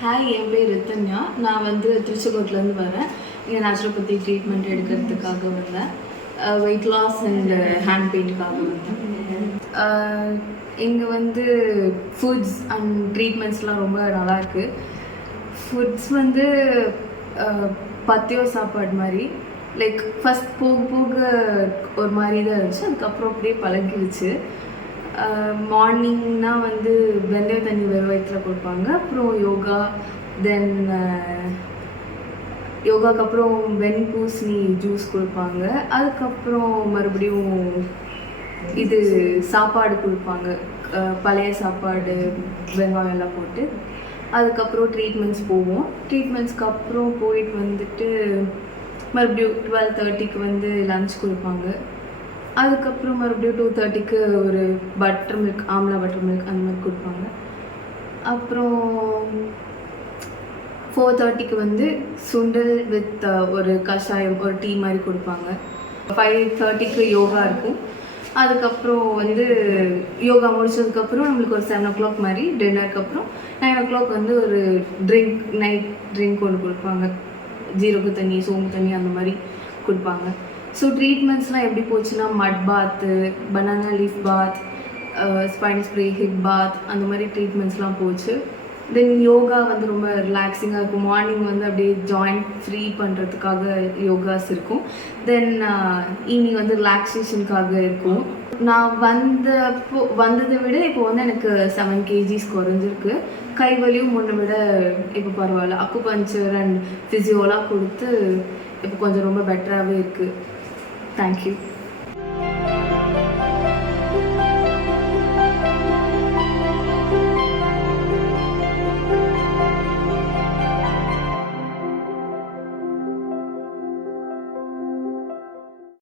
Hi, என் பேர் ரித்தன்யா. நான் வந்து திருச்செங்கோட்லேருந்து வரேன். இங்கே நேச்சுரோபதி ட்ரீட்மெண்ட் எடுக்கிறதுக்காக வந்தேன். வெயிட் லாஸ் அண்ட் ஹேண்ட் பெயின்காக வந்தேன். இங்கே வந்து ஃபுட்ஸ் அண்ட் ட்ரீட்மெண்ட்ஸ்லாம் ரொம்ப நல்லாயிருக்கு. ஃபுட்ஸ் வந்து பத்தியோ சாப்பாடு மாதிரி, லைக் ஃபஸ்ட் போக போக ஒரு மாதிரி தான் இருந்துச்சு. அதுக்கப்புறம் அப்படியே பழகிடுச்சு. மார்னிங்னா வந்து வெந்தய தண்ணி வெறும் வயிற்றில் கொடுப்பாங்க. அப்புறம் யோகா, தென் யோகாவுக்கு அப்புறம் வெண்பூசணி ஜூஸ் கொடுப்பாங்க. அதுக்கப்புறம் மறுபடியும் இது சாப்பாடு கொடுப்பாங்க, பழைய சாப்பாடு, வெங்காயம் எல்லாம் போட்டு. அதுக்கப்புறம் ட்ரீட்மெண்ட்ஸ் போவோம். ட்ரீட்மெண்ட்ஸ்க்கு அப்புறம் போயிட்டு வந்துட்டு மறுபடியும் 12:30க்கு வந்து லன்ச் கொடுப்பாங்க. அதுக்கப்புறம் மறுபடியும் 2:30க்கு ஒரு butter milk, amla butter milk அந்த மாதிரி கொடுப்பாங்க. அப்புறம் 4:30க்கு வந்து சுண்டல் வித் ஒரு கஷாயம், ஒரு டீ மாதிரி கொடுப்பாங்க. 5:30க்கு யோகா இருக்கும். அதுக்கப்புறம் வந்து யோகா முடிச்சதுக்கப்புறம் நம்மளுக்கு ஒரு 7 o'clock மாதிரி டின்னருக்கு அப்புறம் 9 o'clock வந்து ஒரு ட்ரிங்க், நைட் ட்ரிங்க் ஒன்று கொடுப்பாங்க. ஜீரக தண்ணி, சோம்பு தண்ணி அந்த மாதிரி கொடுப்பாங்க. ஸோ ட்ரீட்மெண்ட்ஸ்லாம் எப்படி போச்சுன்னா, மட் பாத்து, பனானா லீஃப் பாத், ஸ்பைன் ஸ்ப்ரே, ஹிப் பாத், அந்த மாதிரி ட்ரீட்மெண்ட்ஸ்லாம் போச்சு. தென் யோகா வந்து ரொம்ப ரிலாக்ஸிங்காக இருக்கும். மார்னிங் வந்து அப்படியே ஜாயிண்ட் ஃப்ரீ பண்ணுறதுக்காக யோகாஸ் இருக்கும். தென் ஈவினிங் வந்து ரிலாக்ஸேஷனுக்காக இருக்கும். நான் வந்ததை விட இப்போ வந்து எனக்கு 7 kgs குறைஞ்சிருக்கு. கை வலியும் முன்னை விட இப்போ பரவாயில்ல. அக்குபஞ்சர் அண்ட் ஃபிசியோலாம் கொடுத்து இப்போ கொஞ்சம் ரொம்ப பெட்டராகவே இருக்குது. Thank you.